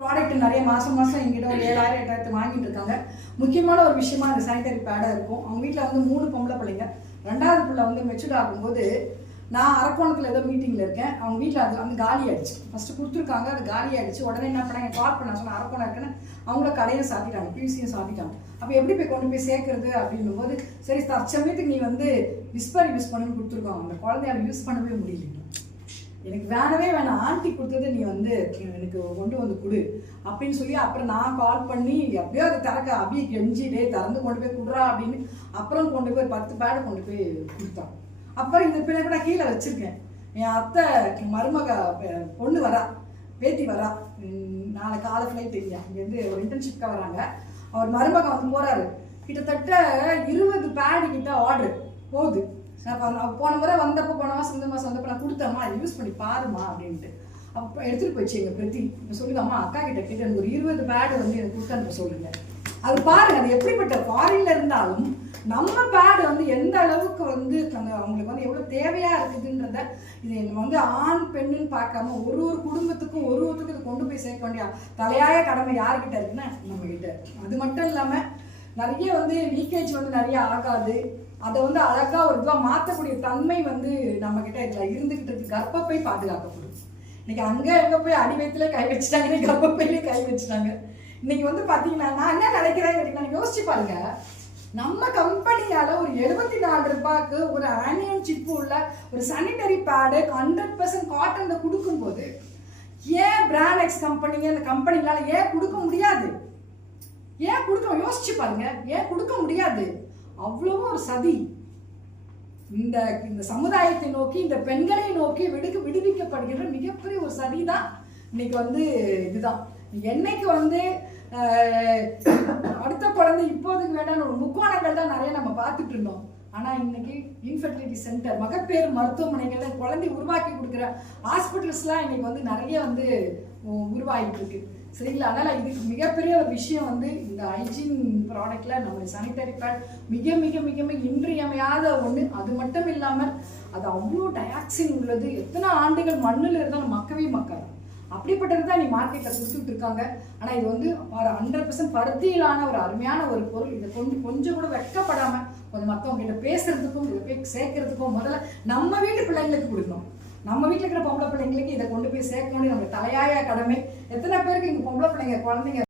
Product நிறைய மாதம் எங்கிட்ட ஒரு 7,000 8,000 வாங்கிட்டு இருக்காங்க. முக்கியமான ஒரு விஷயமா அந்த சானிடரி பேடாக இருக்கும். அவங்க வீட்டில் வந்து 3 பொம்பளை பிள்ளைங்க. 2வது பிள்ளை வந்து மெச்சூர்ட் ஆகும்போது நான் அரக்கோணத்தில் ஏதோ மீட்டிங்கில் இருக்கேன். அவங்க வீட்டில் அது வந்து காலி ஆகிடுச்சு. ஃபஸ்ட்டு கொடுத்துருக்காங்க, அது காலி ஆகிடுச்சு. உடனே என்ன பண்ணாங்க, கால் பண்ண சொன்னால் அரக்கோணம் இருக்குன்னு அவங்கள கடையும் சாத்திட்டாங்க, பியூசியும் சாத்திட்டாங்க. அப்போ எப்படி போய் கொண்டு போய் சேர்க்கறது அப்படின்னும் போது சரி தற்சமயத்துக்கு நீ வந்து விஸ்பர் யூஸ் பண்ணுன்னு கொடுத்துருக்காங்க. அந்த குழந்தையால யூஸ் பண்ணவே முடியல. எனக்கு வேணவே வேணாம், ஆண்டி கொடுத்தது நீ வந்து எனக்கு கொண்டு வந்து கொடு அப்படின்னு சொல்லி அப்புறம் நான் கால் பண்ணி எப்படியோ அதை திறக்க அபியை கெஞ்சிட்டே திறந்து கொண்டு போய் கொடுறா அப்படின்னு அப்புறம் கொண்டு போய் 10 பேடை கொண்டு போய் கொடுத்தான். அப்புறம் இந்த பிள்ளை கூட கீழே வச்சிருக்கேன். என் அத்தை மருமக பொண்ணு வரா, பேத்தி வரா, நாளை காலை ஃப்ளைட் இல்லையா இங்கேருந்து ஒரு இன்டர்ன்ஷிப்காக வராங்க. அவர் மருமக வந்து போகிறாரு. கிட்டத்தட்ட 20 பேடு கிட்ட ஆர்டர் போகுது. போன முறை வந்தப்போ போன மாதம் இந்த மாதம் வந்தப்போ நான் கொடுத்தேம்மா யூஸ் பண்ணி பாருமா அப்படின்ட்டு. அப்போ எடுத்துகிட்டு போயிடுச்சு எங்கள் பிரதி. இப்போ சொல்லுங்கம்மா அக்கா கிட்ட கேட்டு எனக்கு ஒரு 20 பேடு வந்து எனக்கு கொடுத்தான்னு சொல்லுங்க. அது பாருங்க, அது எப்படிப்பட்ட ஃபாரின்ல இருந்தாலும் நம்ம பேடு வந்து எந்த அளவுக்கு வந்து அவங்களுக்கு வந்து எவ்வளோ தேவையாக இருக்குதுன்றத இது நம்ம வந்து ஆண் பெண்ணுன்னு பார்க்காம ஒரு குடும்பத்துக்கும் ஒருத்தருக்கும் இதை கொண்டு போய் சேர்க்க வேண்டிய தலையாய கடமை யாருக்கிட்ட இருக்குன்னா நம்ம கிட்ட. அது மட்டும் இல்லாமல் நிறைய வந்து லீக்கேஜ் வந்து நிறைய ஆகாது. அதை வந்து அழகாக ஒரு இதுவாக மாற்றக்கூடிய தன்மை வந்து நம்மக்கிட்ட இதில் இருந்துக்கிட்டு இருக்கு. கர்ப்பப்பை பாதுகாக்கப்படும். இன்னைக்கு அங்கே எங்கே போய் அடி வயிற்றுல கை வச்சுட்டாங்க, கர்ப்பப்பையிலே கை வச்சுட்டாங்க. இன்னைக்கு வந்து பார்த்தீங்கன்னா நான் என்ன நினைக்கிறேன் கேட்டீங்கன்னா, யோசிச்சு பாருங்க, நம்ம கம்பெனியால் ஒரு 74 ரூபாய்க்கு ஒரு ஆனியன் சிப்பு உள்ள ஒரு சானிடரி பேடு 100% காட்டனில் கொடுக்கும்போது ஏன் பிராண்ட் எக்ஸ் கம்பெனிங்க அந்த கம்பெனிகளால் ஏன் கொடுக்க முடியாது? ஏன் கொடுக்க யோசிச்சு பாருங்க, ஏன் கொடுக்க முடியாது? அவ்வளவு ஒரு சதி இந்த சமுதாயத்தை நோக்கி, இந்த பெண்களை நோக்கி விடுவிக்கப்படுகிற மிகப்பெரிய ஒரு சதி தான் இன்னைக்கு வந்து இதுதான். என்னைக்கு வந்து அடுத்த குழந்தை இப்போதுக்கு வேண்டாம் ஒரு முக்கோணங்கள் தான் நிறைய நம்ம பார்த்துட்டு இருந்தோம். ஆனால் இன்னைக்கு இன்ஃபர்டிலிட்டி சென்டர், மகப்பேறு மருத்துவமனைகள், குழந்தை உருவாக்கி கொடுக்குற ஹாஸ்பிட்டல்ஸ்லாம் இன்னைக்கு வந்து நிறைய வந்து உருவாகிட்டு இருக்கு. சரிங்களா? அதனால் இதுக்கு மிகப்பெரிய ஒரு விஷயம் வந்து இந்த ஹைஜீன் ப்ராடக்ட்ல நம்மளுடைய சானிடரி பேட் மிக மிக மிக மிக இன்றியமையாத ஒன்று. அது மட்டும் இல்லாமல் அது அவ்வளோ டயாக்சின் உள்ளது. எத்தனை ஆண்டுகள் மண்ணில் இருந்தாலும் மக்கவே மக்காது. அப்படிப்பட்டது தான் நீ மார்க்கெட்டில் கொடுத்துட்டு இருக்காங்க. ஆனால் இது வந்து ஒரு 100% பருத்தியிலான ஒரு அருமையான ஒரு பொருள். இதை கொஞ்சம் கூட வெட்கப்படாமல் கொஞ்சம் மற்றவங்க கிட்ட பேசுறதுக்கும் இதை போய் சேர்க்கறதுக்கும் முதல்ல நம்ம வீட்டு பிள்ளைங்களுக்கு கொடுக்கணும். நம்ம வீட்டில் இருக்கிற பொம்பளை பிள்ளைங்களுக்கு இதை கொண்டு போய் சேர்க்கணும்னு நம்ம தலையாய கடமை. எத்தனை பேருக்கு இங்கே பொம்பளை பிள்ளைங்க குழந்தைங்க